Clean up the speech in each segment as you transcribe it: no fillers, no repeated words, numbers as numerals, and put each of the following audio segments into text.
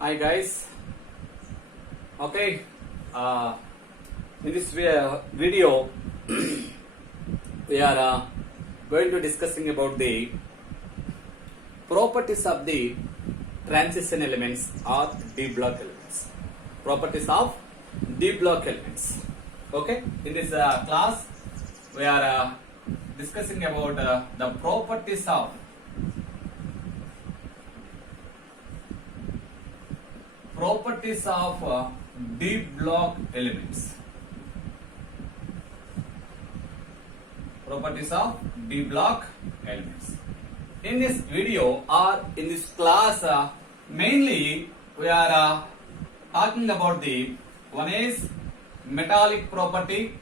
Hi guys. Okay. In this video, we are going to discussing about the properties of the transition elements or D block elements. Properties of D block elements. Okay. In this class, we are discussing about the properties of D block elements. Properties of D block elements. In this video or in this class, mainly we are talking about the one is metallic property.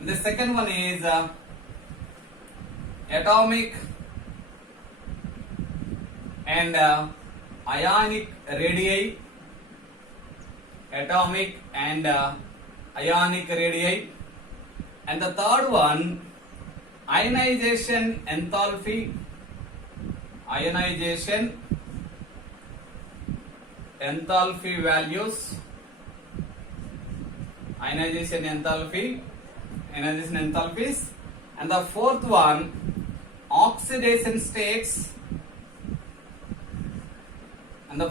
The second one is atomic and ionic radii. Atomic and ionic radii. And the third one, ionization enthalpy. Ionization enthalpy values. Ionization enthalpies. And the fourth one, oxidation states. And the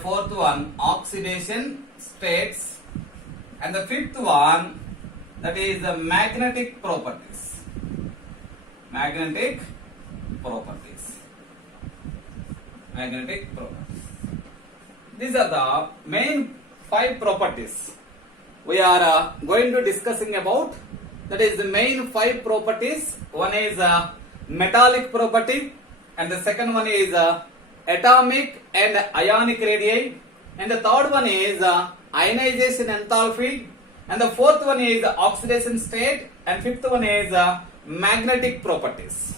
fifth one, that is the magnetic properties. These are the main 5 properties we are going to discussing about. That is the main 5 properties. One is metallic property, and the second one is atomic and ionic radii, and the third one is ionization enthalpy, and the fourth one is oxidation state, and fifth one is magnetic properties.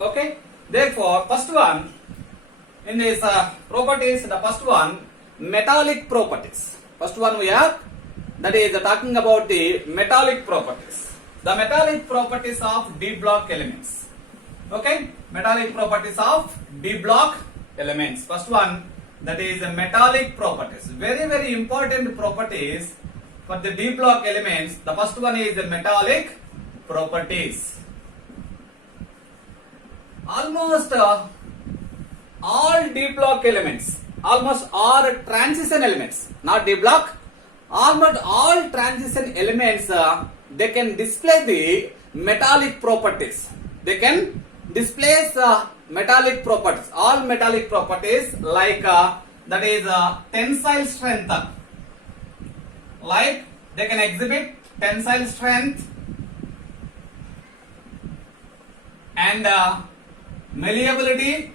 Okay. Therefore, first one in this properties, the first one, metallic properties. First one we are, that is talking about the metallic properties. The metallic properties of D block elements. Okay, metallic properties of D block elements. First one, that is metallic properties. Very, very important properties for the D block elements. The first one is the metallic properties. Almost all D block elements, almost all transition elements, not D block, almost all transition elements, they can display the metallic properties. They can display metallic properties. All metallic properties like that is tensile strength. Like they can exhibit tensile strength and malleability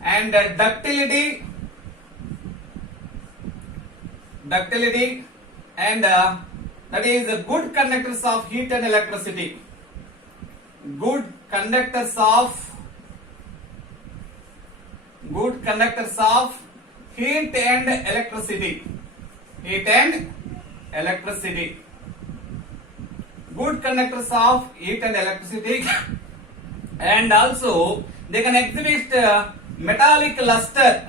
and ductility and that is good conductors of heat and electricity. Good conductors of heat and electricity. Good conductors of heat and electricity, and also they can exhibit metallic luster.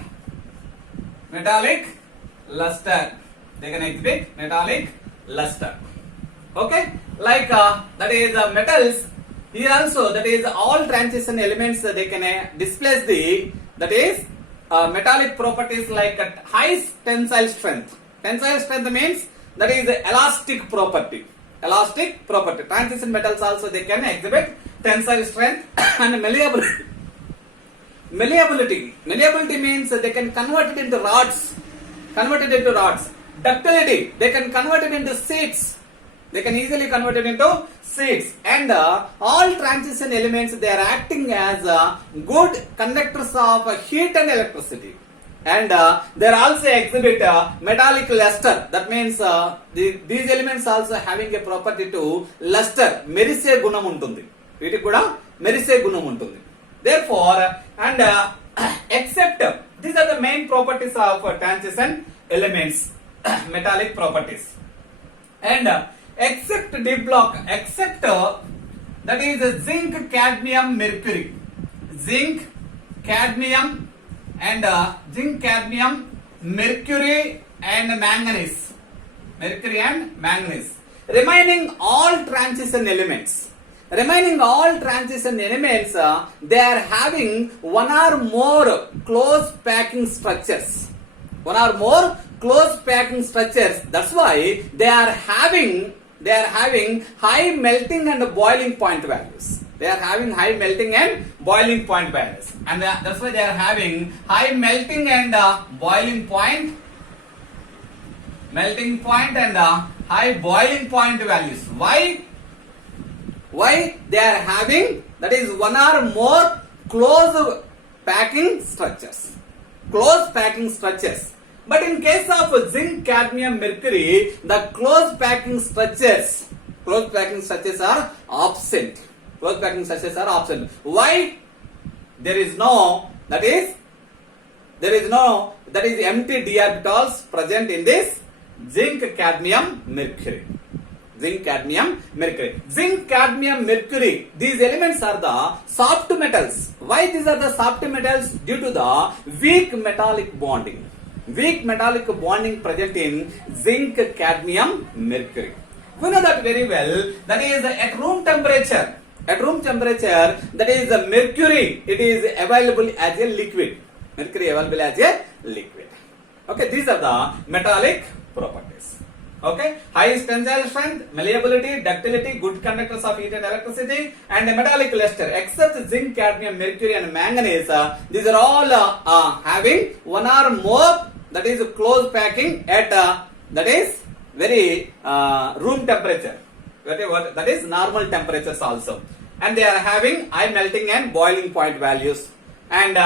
Okay, like that is metals. Here also, that is all transition elements, they can display the, that is metallic properties like high tensile strength. Tensile strength means that is elastic property. Transition metals also they can exhibit tensile strength and malleability. Malleability means they can convert it into rods. Ductility, they can convert it into sheets. They can easily convert it into sheets. And all transition elements, they are acting as good conductors of heat and electricity. And they also exhibit metallic luster. That means these elements also having a property to luster, మెరిసే గుణం ఉంటుంది. వీటికి కూడా మెరిసే గుణం ఉంటుంది. Therefore, and except these are the main properties of transition elements, metallic properties. And except D block, except that is zinc, cadmium, mercury, zinc, cadmium, and zinc, cadmium, mercury, and manganese, mercury and manganese. Remaining all transition elements. Remaining all transition elements, they are having one or more close packing structures. One or more close packing structures. That's why they are having high melting and boiling point values. They are having high melting and boiling point values, and that's why they are having high melting and boiling point, and high boiling point values. Why? Why they are having, that is, one or more close packing structures. Close packing structures. But in case of zinc, cadmium, mercury, the close packing structures are absent. Close packing structures are absent. Why? There is empty d orbitals present in this zinc, cadmium, mercury. Zinc, cadmium, mercury. Zinc, cadmium, mercury. These elements are the soft metals. Why these are the soft metals? Due to the weak metallic bonding. Weak metallic bonding present in zinc, cadmium, mercury. We know that very well. That is at room temperature. At room temperature, that is mercury. It is available as a liquid. Mercury available as a liquid. Okay, these are the metallic properties. Okay, high tensile strength, malleability, ductility, good conductors of heat and electricity, and metallic luster. Except zinc, cadmium, mercury, and manganese, these are all having one or more, that is close packing at that is very room temperature. That is normal temperatures also, and they are having high melting and boiling point values. And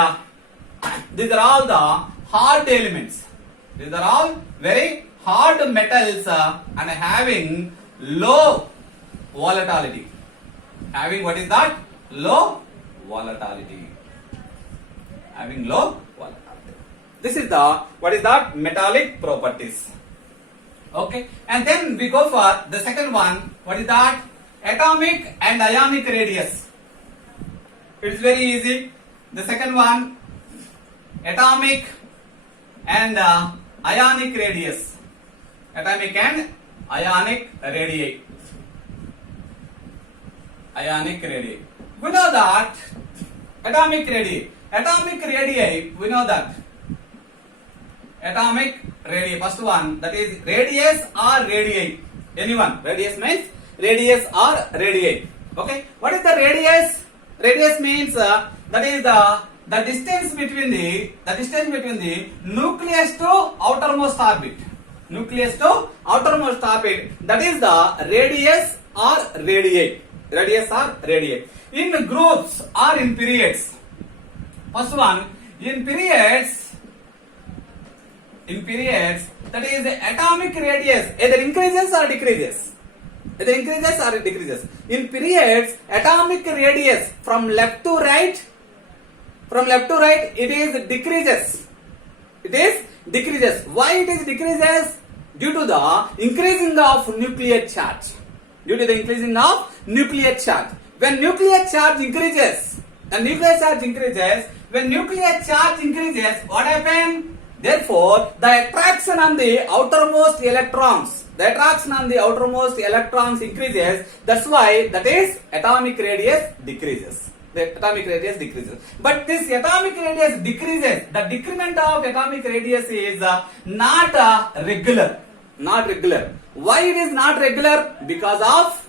these are all the hard elements. These are all very hard metals and having low volatility. Having what is that? Low volatility. Having low volatility. This is the, what is that? Metallic properties. Okay, and then we go for the second one. What is that? Atomic and ionic radius. It's very easy. The second one, atomic and ionic radius. Atomic and ionic radii. Ionic radii. We know that atomic radii. Atomic radii, we know that. Atomic radii, first one, that is radius or radii. Anyone. Radius means radius or radii. Okay. What is the radius? Radius means that is the distance between the nucleus to outermost orbit. Nucleus to outermost orbit. That is the radius or radii. Radius or radii. In groups or in periods. First one, in periods, that is the atomic radius either increases or decreases. Either increases or decreases. In periods, atomic radius from left to right, it is decreases. It is decreases. Why it is decreases? Due to the increasing of nuclear charge. Due to the increasing of nuclear charge. When nuclear charge increases, when nuclear charge increases, what happens? Therefore, the attraction on the outermost electrons, increases. That's why that is atomic radius decreases. The atomic radius decreases. But this atomic radius decreases. The decrement of atomic radius is not regular. Not regular. Why it is not regular? Because of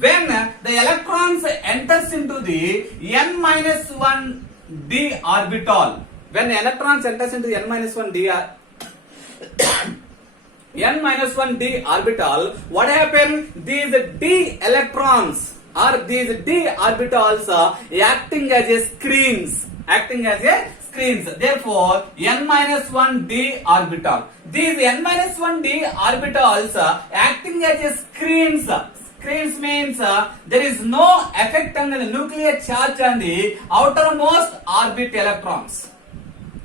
when the electrons enters into the n-1 d orbital. When electrons enters into n-1 d orbital, what happens? These d electrons or these d orbitals acting as a screens. Therefore, n-1 d orbital. These n-1 d orbitals acting as a screens screens means there is no effect on the nuclear charge on the outermost orbit electrons.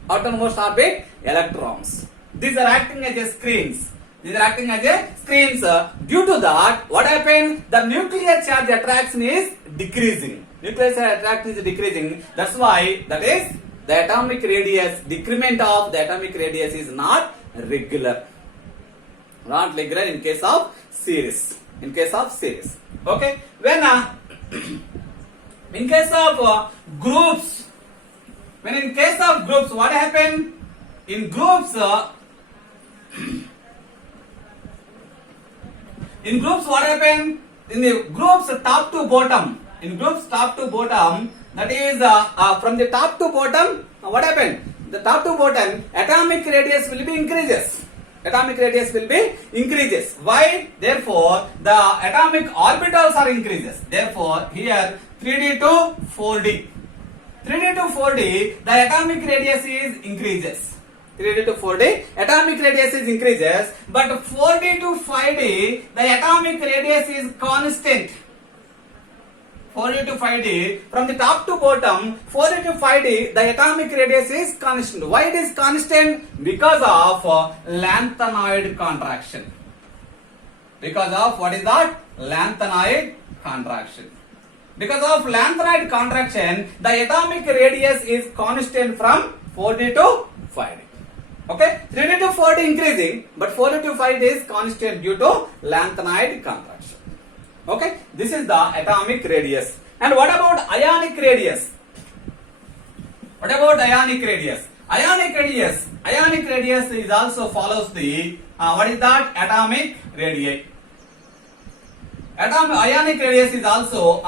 Outermost orbit electrons. These are acting as a screens. These are acting as a screens. Due to that, what happened? The nuclear charge attraction is decreasing. Nuclear charge attraction is decreasing. That's why that is the atomic radius, decrement of the atomic radius is not regular. Not regular in case of series. In case of series. Okay. When in case of groups, when in case of groups, what happened? In groups, in groups, what happened? In the groups top to bottom. In groups top to bottom, that is from the top to bottom, what happened? The top to bottom, atomic radius will be increases. Atomic radius will be increases. Why? Therefore, the atomic orbitals are increases. Therefore, here 3d to 4d. 3d to 4d, the atomic radius is increases. 3d to 4d, atomic radius is increases, but 4d to 5d, the atomic radius is constant. 4d to 5d, from the top to bottom, 4d to 5d, the atomic radius is constant. Why it is constant? Because of lanthanoid contraction. Because of what is that? Lanthanoid contraction. Because of lanthanoid contraction, the atomic radius is constant from 4d to 5d. Okay, 3d to 4d increasing, but 4d to 5d is constant due to lanthanoid contraction. Okay, this is the atomic radius. And what about ionic radius? What about ionic radius? Ionic radius is also follows the what is that? Atomic radii. Ionic radius is also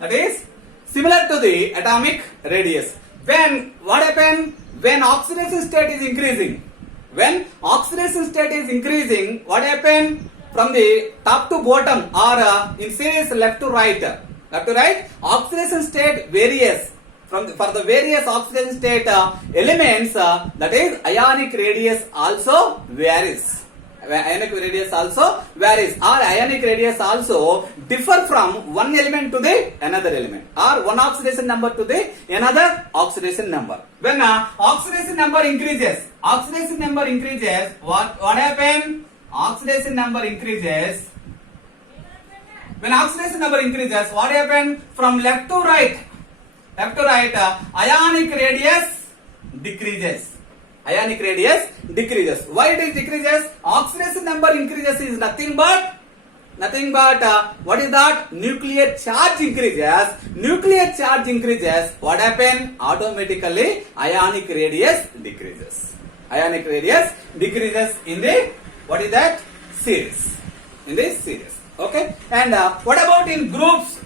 that is similar to the atomic radius. When what happened? When oxidation state is increasing. When oxidation state is increasing, what happened? From the top to bottom or in series left to right. Left to right, oxidation state varies. For the various oxidation state elements, that is ionic radius also varies. Ionic radius also varies, or ionic radius also differ from one element to the another element, or one oxidation number to the another oxidation number. When oxidation number increases, what happened? Oxidation number increases. When oxidation number increases, what happened? From left to right, ionic radius decreases. Ionic radius decreases. Why it is decreases? Oxidation number increases is nothing but what is that? Nuclear charge increases. Nuclear charge increases. What happened? Automatically ionic radius decreases. Ionic radius decreases in the what is that? Series. In this series. Okay. And what about in groups?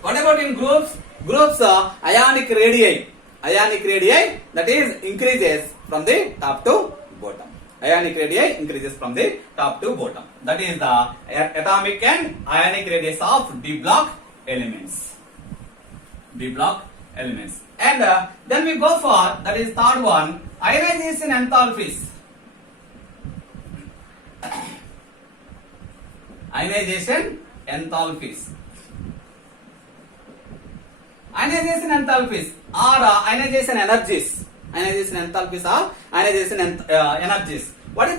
What about in groups? Groups ionic radii. Ionic radii, that is increases from the top to bottom. Ionic radii increases from the top to bottom. That is the atomic and ionic radius of d block elements. D block elements. And then we go for, that is third one, ionization enthalpies. Ionization enthalpies. Ionization enthalpies or ionization energies. Ionization enthalpies or ionization energies. What is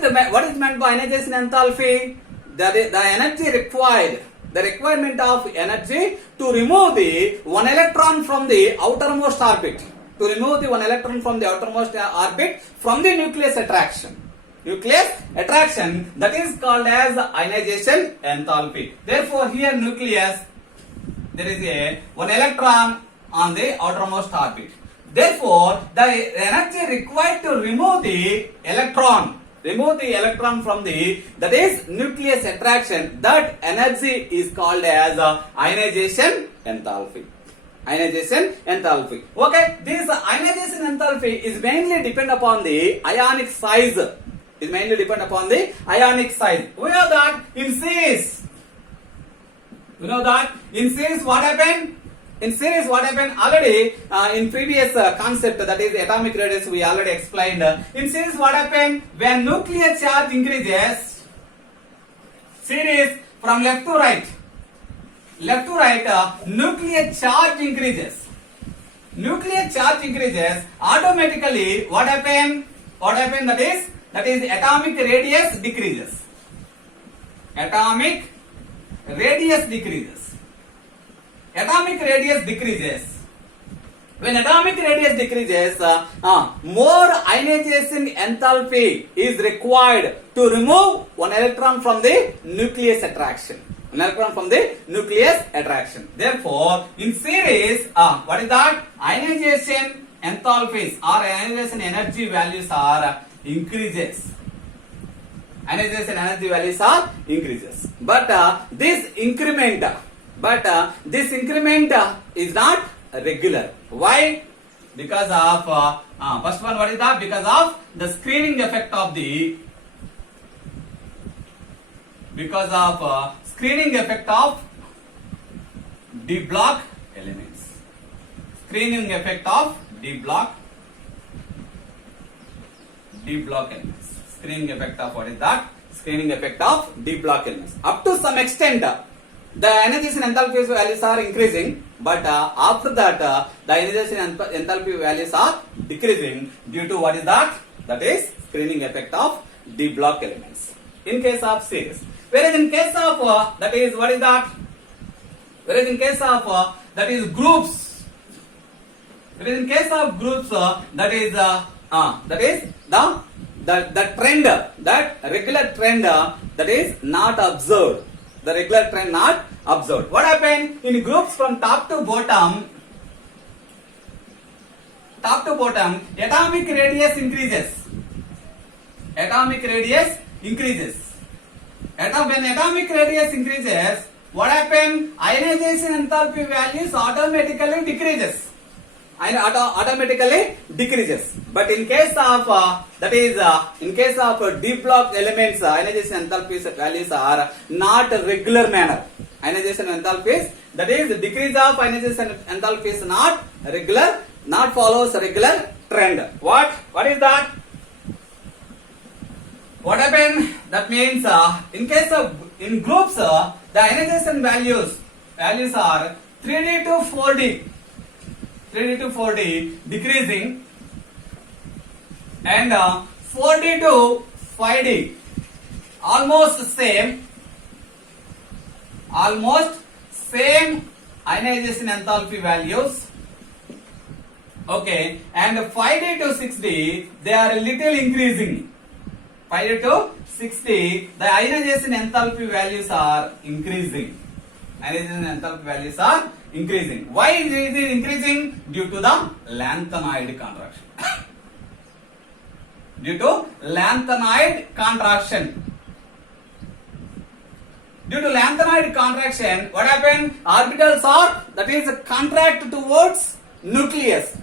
meant by ionization enthalpy? The energy required, the requirement of energy to remove the one electron from the outermost orbit. To remove the one electron from the outermost orbit from the nucleus attraction. Nucleus attraction, that is called as ionization enthalpy. Therefore, here nucleus, there is a one electron on the outermost orbit. Therefore, the energy required to remove the electron from the, that is nucleus attraction, that energy is called as ionization enthalpy. Ionization enthalpy. Okay, this ionization enthalpy is mainly depend upon the ionic size. We know that in series. What happened? In series, what happened? Already in previous concept, that is atomic radius, we already explained. In series, what happened? When nuclear charge increases, series from left to right. Left to right, nuclear charge increases. Nuclear charge increases, automatically what happen? What happen? That is atomic radius decreases. Atomic radius decreases. Atomic radius decreases. When atomic radius decreases, more ionization enthalpy is required to remove one electron from the nucleus attraction. An electron from the nucleus attraction. Therefore, in series, what is that? Ionization enthalpies or ionization energy values are increases. Ionization energy values are increases. But this increment is not regular. Why? Because of first one, what is that? Because of the screening effect of the screening effect of d block elements. Screening effect of d block elements. Screening effect of what is that? Screening effect of d block elements. Up to some extent, the ionization enthalpy values are increasing, but after that, the ionization enthalpy values are decreasing due to what is that? That is screening effect of d block elements. In case of series. Whereas in case of that is what is that? Whereas in case of that is groups. Whereas in case of groups, that is the trend, that regular trend that is not observed. The regular trend not observed. What happened in groups from top to bottom? Atomic radius increases. Atomic radius increases. When atomic radius increases, what happens? Ionization enthalpy values automatically decreases. Automatically decreases. But in case of in case of d block elements, ionization enthalpy values are not regular manner. Ionization enthalpies, that is decrease of ionization enthalpy is not regular, not follows regular trend. What is that? What happened? That means in case of in groups, the ionization values are 3d to 4d decreasing, and 4d to 5d almost same ionization enthalpy values. Okay, and 5d to 6d they are a little increasing. 5d to 6d the ionization enthalpy values are increasing. Ionization enthalpy values are increasing. Why is it increasing? Due to the lanthanoid contraction. Due to lanthanoid contraction. Due to lanthanoid contraction, what happened? Orbitals are, that is, contract towards nucleus.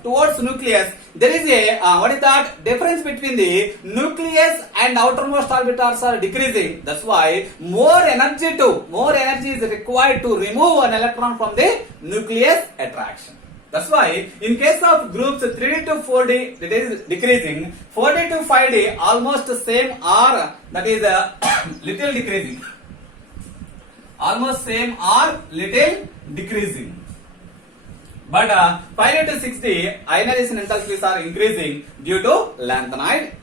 There is a what is that? Difference between the nucleus and outermost orbitals are decreasing. That's why more energy is required to remove an electron from the nucleus attraction. That's why in case of groups 3d to 4d, it is decreasing. 4d to 5d almost the same, or that is little decreasing. Almost same or little decreasing. But 5d to 6d ionization enthalpies are increasing due to lanthanoid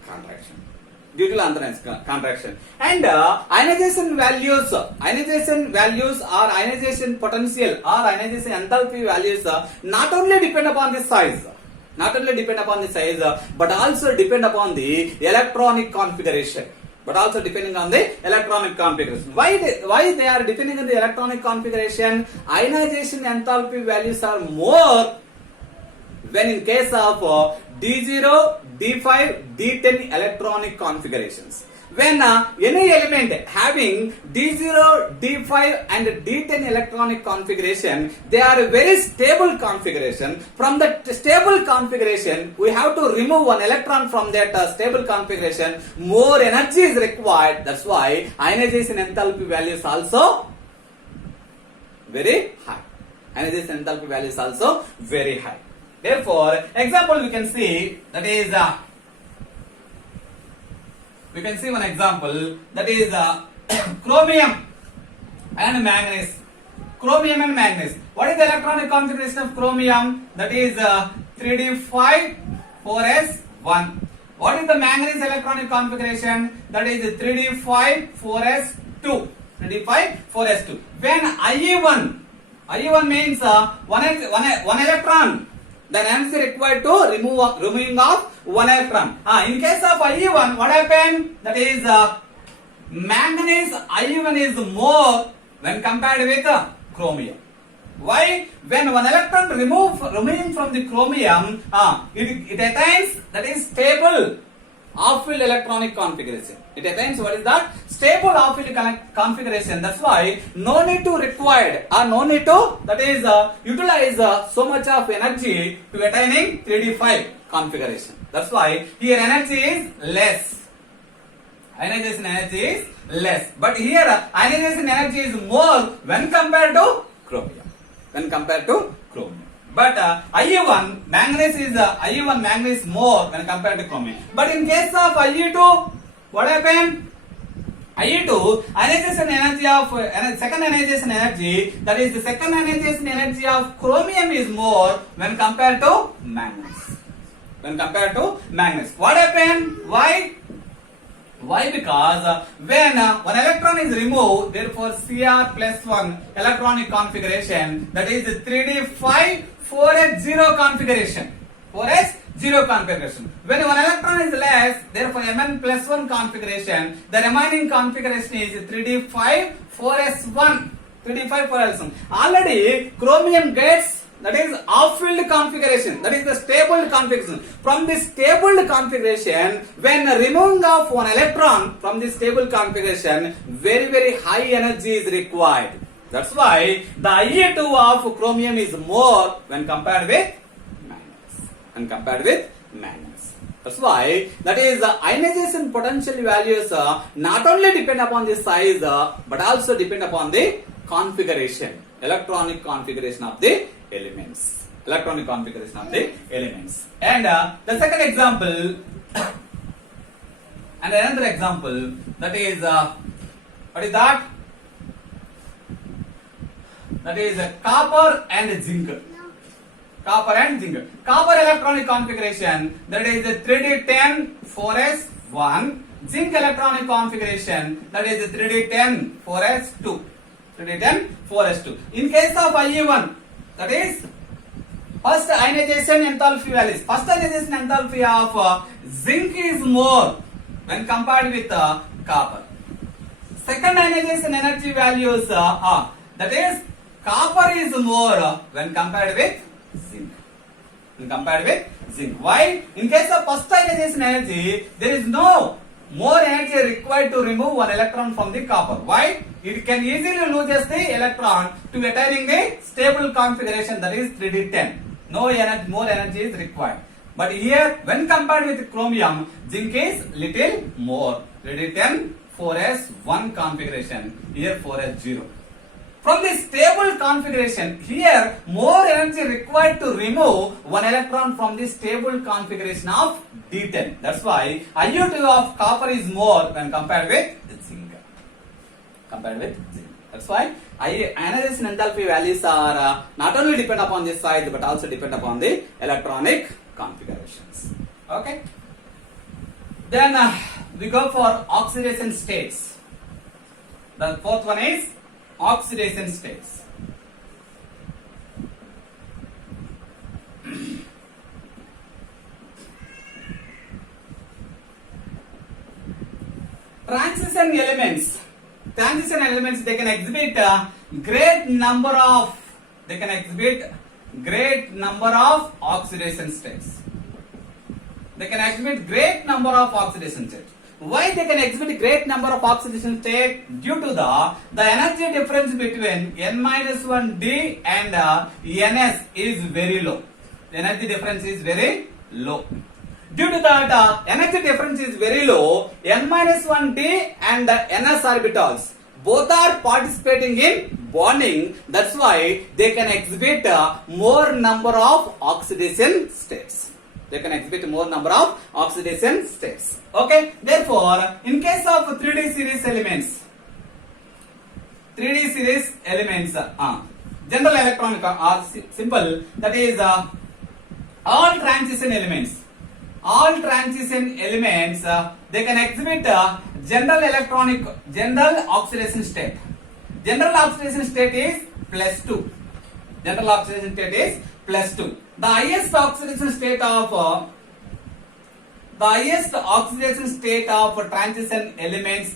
contraction. And ionization values or ionization potential or ionization enthalpy values not only depend upon the size, but also depend upon the electronic configuration. Why they are depending on the electronic configuration? Ionization enthalpy values are more when in case of D0, D5, D10 electronic configurations. When any element having D0, D5 and D10 electronic configuration, they are a very stable configuration. From that stable configuration, we have to remove one electron from that stable configuration. More energy is required. That's why ionization enthalpy value is also very high. Ionization enthalpy value is also very high. Therefore, example we can see, that is we can see one example, that is chromium. and manganese. Chromium and manganese. What is the electronic configuration of chromium? That is 3d5 4s1. What is the manganese electronic configuration? That is 3d5 4s2. 3d5 4s2. When IE1 means one electron, then energy required to removing of one electron. In case of IE1, what happened? That is manganese IE1 is more when compared with chromium. Why? When one electron removing from the chromium, it attains, that is stable half-filled electronic configuration. It attains what is that? Stable half-filled configuration. That's why no need to that is utilize so much of energy to attaining 3d5 configuration. That's why here energy is less. Ionization energy is less. But here ionization energy is more when compared to chromium. But IE1 manganese more when compared to chromium. But in case of IE2, what happened? IE2 ionization energy of second ionization energy, that is the second ionization energy of chromium is more when compared to manganese. What happened? Why? Because when one electron is removed, therefore Cr plus 1 electronic configuration, that is 3d5 4s0 configuration. 4s0 configuration. When one electron is less, therefore Mn plus 1 configuration, the remaining configuration is 3d5 4s1. 3d5 4s1. Already chromium gets, that is half-filled configuration, that is the stable configuration. From this stable configuration, when removing of one electron from this stable configuration, very high energy is required. That's why the IE2 of chromium is more when compared with manganese. That's why that is the ionization potential values not only depend upon the size but also depend upon the configuration, electronic configuration of the elements. And the second example and another example, that is what is that? That is copper and zinc. Copper electronic configuration, that is 3d10 4s1. Zinc electronic configuration, that is 3d10 4s2. In case of IE1, that is first ionization enthalpy values. First ionization enthalpy of zinc is more when compared with copper. Second ionization energy values that is copper is more when compared with zinc. Why? In case of first ionization energy, there is no more energy required to remove one electron from the copper. Why? It can easily lose the electron to attaining the stable configuration, that is 3d10. No energy, more energy is required. But here, when compared with chromium, zinc is little more. 3d10 4s1 configuration. Here 4s0. From the stable configuration, here more energy required to remove one electron from the stable configuration of D10. That's why IU2 of copper is more when compared with zinc. That's why ionization enthalpy values are not only depend upon the size but also depend upon the electronic configurations. Okay. Then we go for oxidation states. The fourth one is oxidation states. Transition elements, they can exhibit great number of oxidation states. Why they can exhibit great number of oxidation states? Due to the energy difference between N-1D and Ns is very low. The energy difference is very low. Due to that energy difference is very low, N-1D and Ns orbitals both are participating in bonding. That's why they can exhibit more number of oxidation states. Okay. Therefore, in case of 3D series elements, 3D series elements. General electronic are simple. That is all transition elements. All transition elements they can exhibit general oxidation state. General oxidation state is +2. General oxidation state is +2. The highest oxidation state of transition elements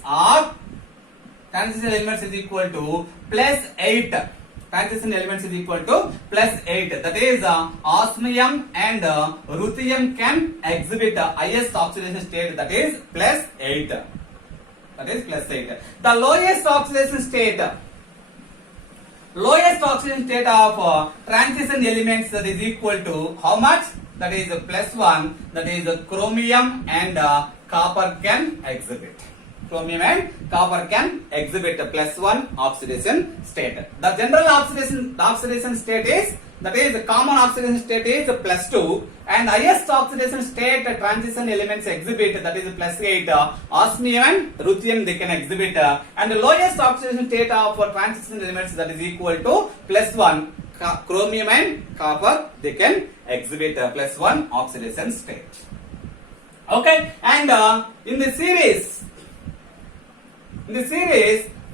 is equal to +8. Transition elements is equal to +8. That is osmium and ruthenium can exhibit highest oxidation state, that is +8. That is +8. The lowest oxidation state of transition elements that is equal to how much? That is +1. That is chromium and copper can exhibit. Chromium and copper can exhibit +1 oxidation state. The general oxidation state is, that is common oxidation state is +2, and highest oxidation state transition elements exhibit, that is +8. Osmium and ruthenium they can exhibit, and the lowest oxidation state of transition elements that is equal to +1. Chromium and copper they can exhibit +1 oxidation state. Okay, and in the series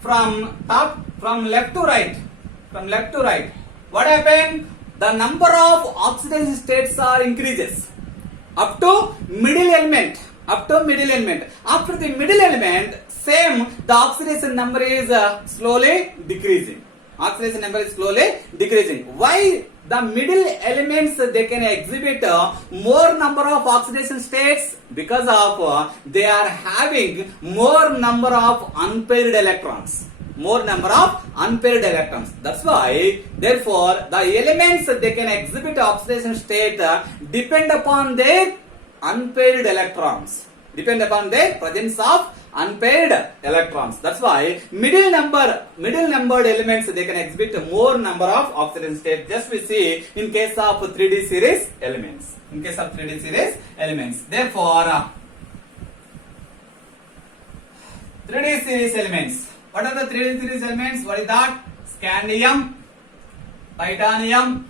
from left to right, what happened? The number of oxidation states are increases up to middle element. After the middle element, same the oxidation number is slowly decreasing. Why? The middle elements they can exhibit more number of oxidation states because of they are having more number of unpaired electrons. That's why, therefore, the elements they can exhibit oxidation state depend upon their unpaired electrons. Depend upon the presence of unpaired electrons. That's why middle numbered elements they can exhibit more number of oxidation states. Just we see in case of 3D series elements. Therefore, 3D series elements. What are the 3D series elements? What is that? Scandium, titanium,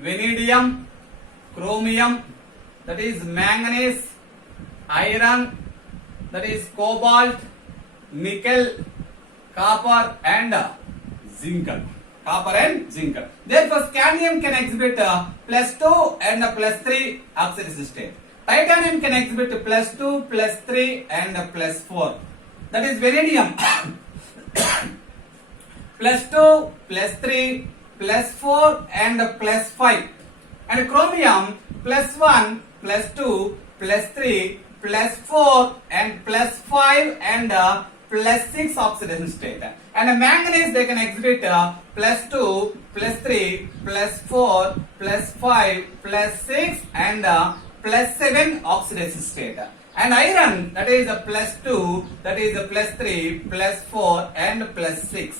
vanadium, chromium, that is manganese, iron, that is cobalt, nickel, copper and zinc. Therefore, scandium can exhibit +2 and +3 oxidation state. Titanium can exhibit +2, +3 and +4. That is vanadium +2, +3, +4 and +5. And chromium +1, +2, +3, +4 and +5 and +6 oxidation state. And manganese they can exhibit +2, +3, +4, +5, +6 and +7 oxidation state. And iron, that is +2, that is +3, +4 and +6.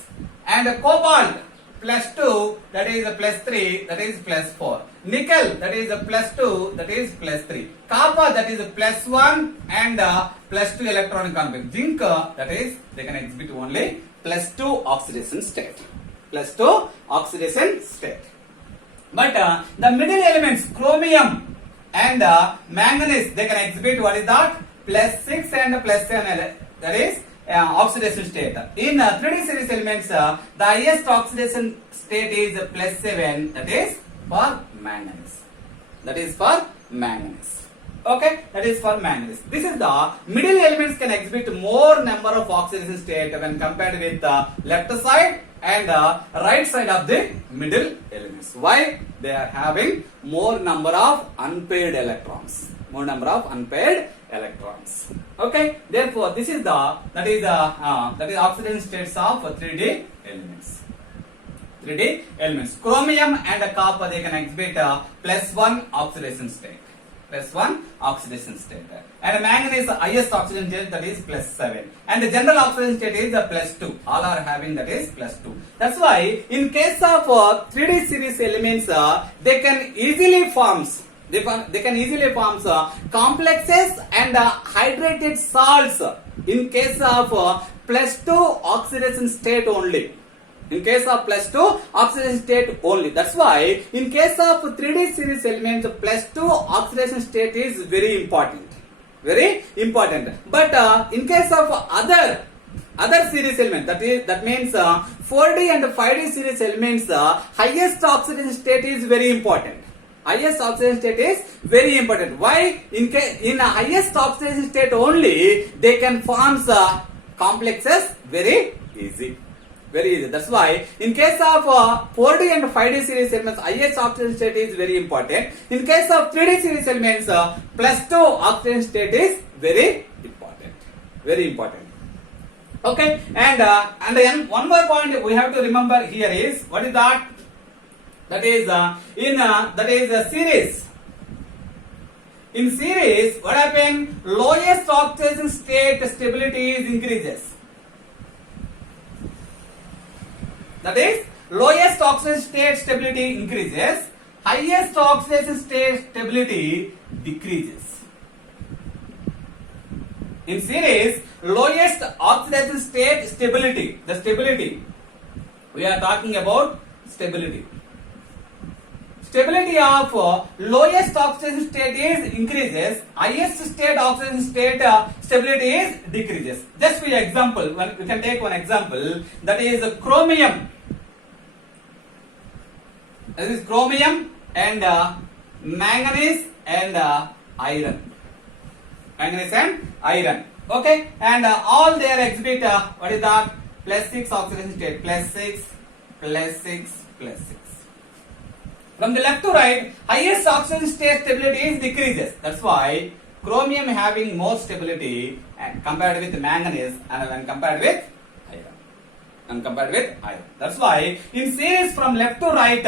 And cobalt +2, that is +3, that is +4. Nickel, that is +2, that is +3. Copper, that is +1 and +2 electronic conflict. Zinc, that is they can exhibit only +2 oxidation state. But the middle elements, chromium and manganese, they can exhibit what is that? +6 and +7, that is oxidation state. In 3D series elements, the highest oxidation state is +7, that is for manganese. Okay, that is for manganese. This is the middle elements can exhibit more number of oxidation state when compared with the left side and right side of the middle elements. Why? They are having more number of unpaired electrons. Okay, therefore this is the that is oxidation states of 3D elements. Chromium and copper they can exhibit +1 oxidation state. And manganese highest oxidation state, that is +7. And the general oxidation state is +2. All are having that is +2. That's why in case of 3D series elements, they can easily form complexes and hydrated salts. In case of plus 2 oxidation state only. In case of plus 2 oxidation state only. That's why in case of 3D series elements, plus 2 oxidation state is very important. Very important. But in case of other series element, that means 4D and 5D series elements, highest oxidation state is very important. Highest oxidation state is very important. Why? In a highest oxidation state only they can form complexes very easy. Very easy. That's why in case of 4D and 5D series elements, highest oxidation state is very important. In case of 3D series elements, plus 2 oxidation state is very important. Very important. Okay, and then one more point we have to remember here is what is that? That is a series. In series, what happen? Lowest oxidation state stability is increases. That is, lowest oxidation state stability increases, highest oxidation state stability decreases. In series, lowest oxidation state stability, the stability, we are talking about stability. Stability of lowest oxidation state is increases, highest state oxidation state stability is decreases. Just for example, we can take one example, that is chromium. This is chromium and manganese and iron. Manganese and iron. Okay, and all they exhibit what is that? Plus 6 oxidation state. Plus 6, plus 6, plus 6. From the left to right, highest oxidation state stability is decreases. That's why chromium having more stability and compared with manganese and when compared with iron. That's why in series from left to right,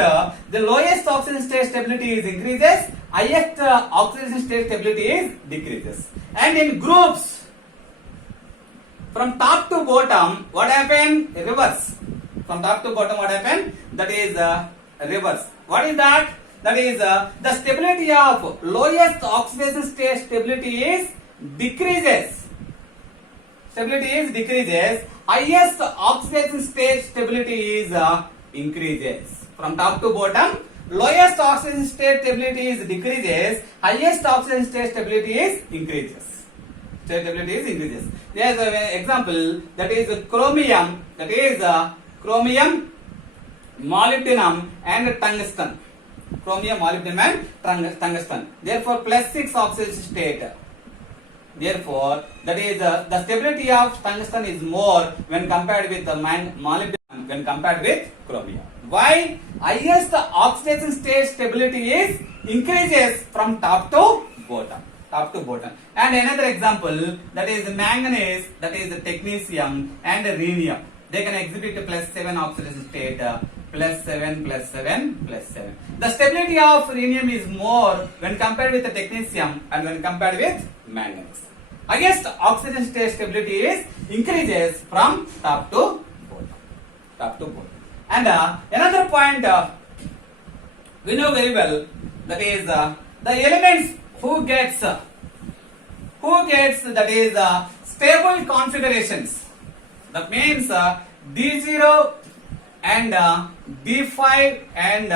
the lowest oxidation state stability is increases, highest oxidation state stability is decreases. And in groups, from top to bottom, what happened? Reverse. From top to bottom, what happened? That is reverse. What is that? That is the stability of lowest oxidation state stability is decreases. Stability is decreases. Highest oxidation state stability is increases. From top to bottom, lowest oxidation state stability is decreases. Highest oxidation state stability is increases. State stability is increases. There is an example, that is chromium. That is chromium, molybdenum and tungsten. Chromium, molybdenum and tungsten. Therefore, plus 6 oxidation state. Therefore, that is the stability of tungsten is more when compared with the molybdenum when compared with chromium. Why? Highest oxidation state stability is increases from top to bottom. Top to bottom. And another example, that is manganese, that is technetium and rhenium. They can exhibit plus 7 oxidation state. Plus 7, plus 7, plus 7. The stability of rhenium is more when compared with the technetium and when compared with manganese. Highest oxidation state stability is increases from top to bottom. Top to bottom. And another point we know very well, that is the elements who gets that is stable configurations. That means D0 and D5 and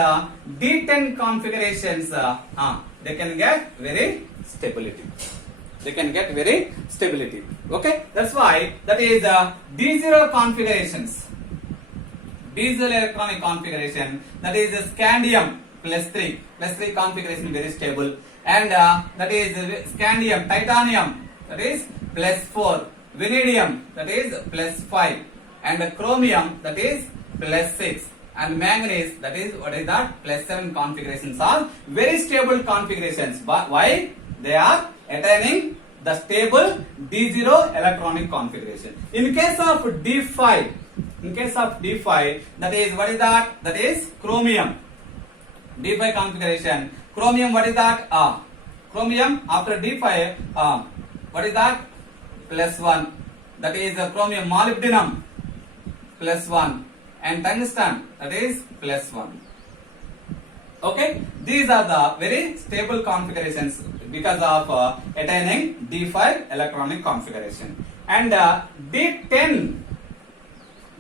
D10 configurations, they can get very stability. They can get very stability. Okay, that's why that is D0 configurations. D0 electronic configuration, that is scandium plus 3 configuration very stable, and that is scandium, titanium, that is plus 4, vanadium, that is plus 5, and chromium, that is plus 6, and manganese, that is what is that? Plus 7 configurations are very stable configurations. But why? They are attaining the stable D0 electronic configuration. In case of D5, that is what is that? That is chromium. D5 configuration. Chromium, what is that? Chromium after D5, what is that? Plus 1. That is chromium, molybdenum plus 1, and tungsten, that is plus 1. Okay, these are the very stable configurations because of attaining D5 electronic configuration. and D10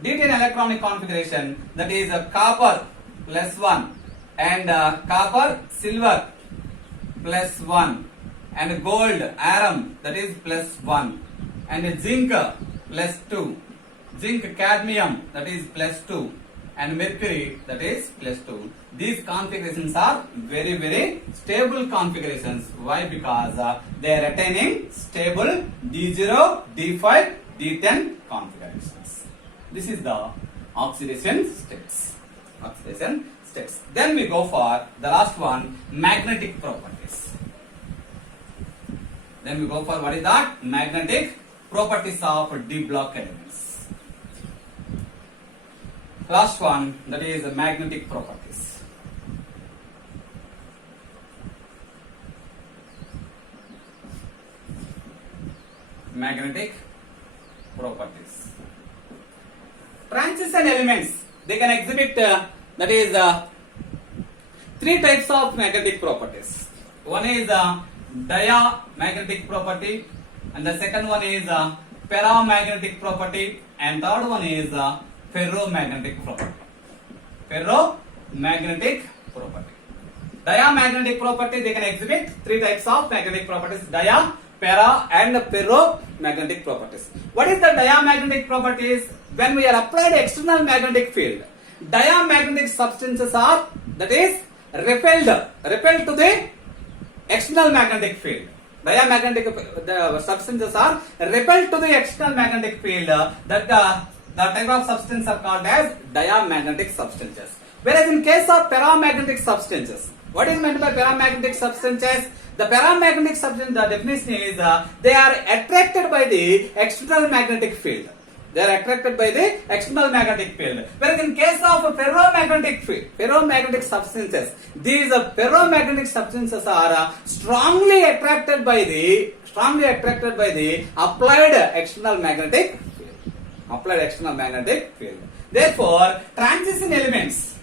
electronic configuration, that is copper plus 1 and copper silver plus 1 and gold arum, that is plus 1 and zinc plus 2, zinc cadmium, that is plus 2 and mercury, that is plus 2. These configurations are very stable configurations. Why? Because they are attaining stable D0, D5, D10 configurations. This is the oxidation states. Oxidation states. Then we go for the last one, magnetic properties. Then we go for what is that? Magnetic properties of D block elements. Last one, that is magnetic properties. Magnetic properties. Transition elements, they can exhibit that is three types of magnetic properties. One is diamagnetic property, and the second one is paramagnetic property, and third one is ferromagnetic property. Ferromagnetic property. Diamagnetic property, they can exhibit three types of magnetic properties: dia, para, and ferromagnetic properties. What is the diamagnetic properties? When we are applied external magnetic field, diamagnetic substances are, that is, repelled to the external magnetic field. Diamagnetic substances are repelled to the external magnetic field. That the type of substance are called as diamagnetic substances. Whereas in case of paramagnetic substances, what is meant by paramagnetic substances? The paramagnetic substance, the definition is they are attracted by the external magnetic field. They are attracted by the external magnetic field. Whereas in case of ferromagnetic substances, these ferromagnetic substances are strongly attracted by the applied external magnetic field. Therefore, transition elements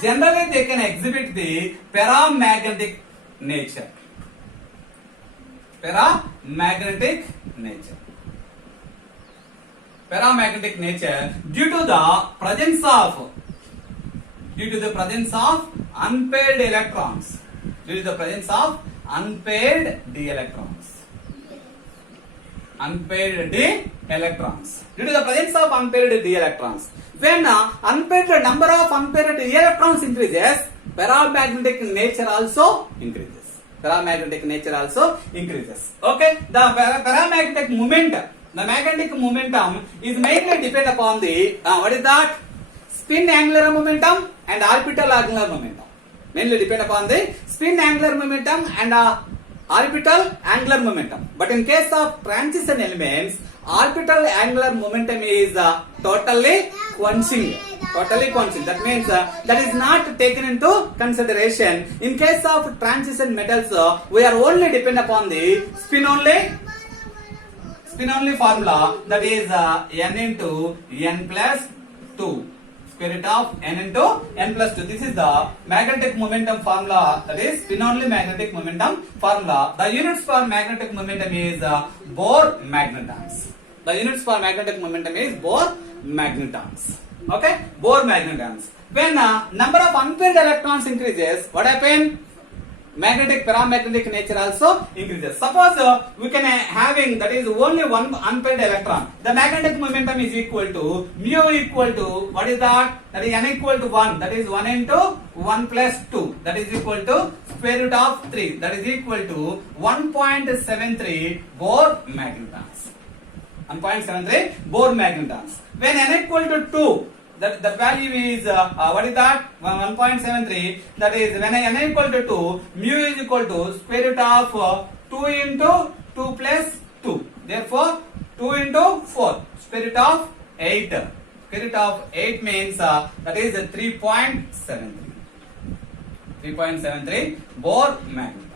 generally they can exhibit the paramagnetic nature. Paramagnetic nature due to the presence of unpaired electrons. Due to the presence of unpaired d electrons. Due to the presence of unpaired d electrons. When number of unpaired d electrons increases, paramagnetic nature also increases. Okay, the paramagnetic momentum. The magnetic momentum is mainly depend upon the what is that? Spin angular momentum and orbital angular momentum. Mainly depend upon the spin angular momentum and orbital angular momentum. But in case of transition elements, orbital angular momentum is totally quenching. That means that is not taken into consideration. In case of transition metals, we are only depend upon the spin only formula, that is n into n plus 2. Square root of n into n plus 2. This is the magnetic momentum formula, that is spin only magnetic momentum formula. The units for magnetic momentum is Bohr magnetons. Okay, Bohr magnetons. When number of unpaired electrons increases, what happen? Paramagnetic nature also increases. Suppose we can having, that is, only one unpaired electron. The magnetic momentum is equal to mu equal to what is that? That is n equal to 1. That is 1 into 1 plus 2. That is equal to square root of 3. That is equal to 1.73 Bohr magnetons. 1.73 Bohr magnetons. When n equal to 2, that the value is what is that? 1.73. That is when n equal to 2, mu is equal to square root of 2 into 2 plus 2. Therefore 2 into 4, square root of 8. Square root of 8 means that is 3.73 Bohr magnetons.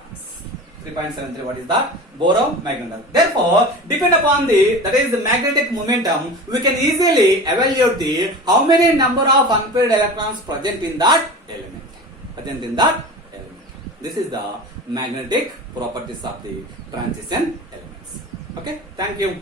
3.73, what is that? Bohr magneton. Therefore, depend upon that is the magnetic momentum, we can easily evaluate how many number of unpaired electrons present in that element. This is the magnetic properties of the transition elements. Okay, thank you.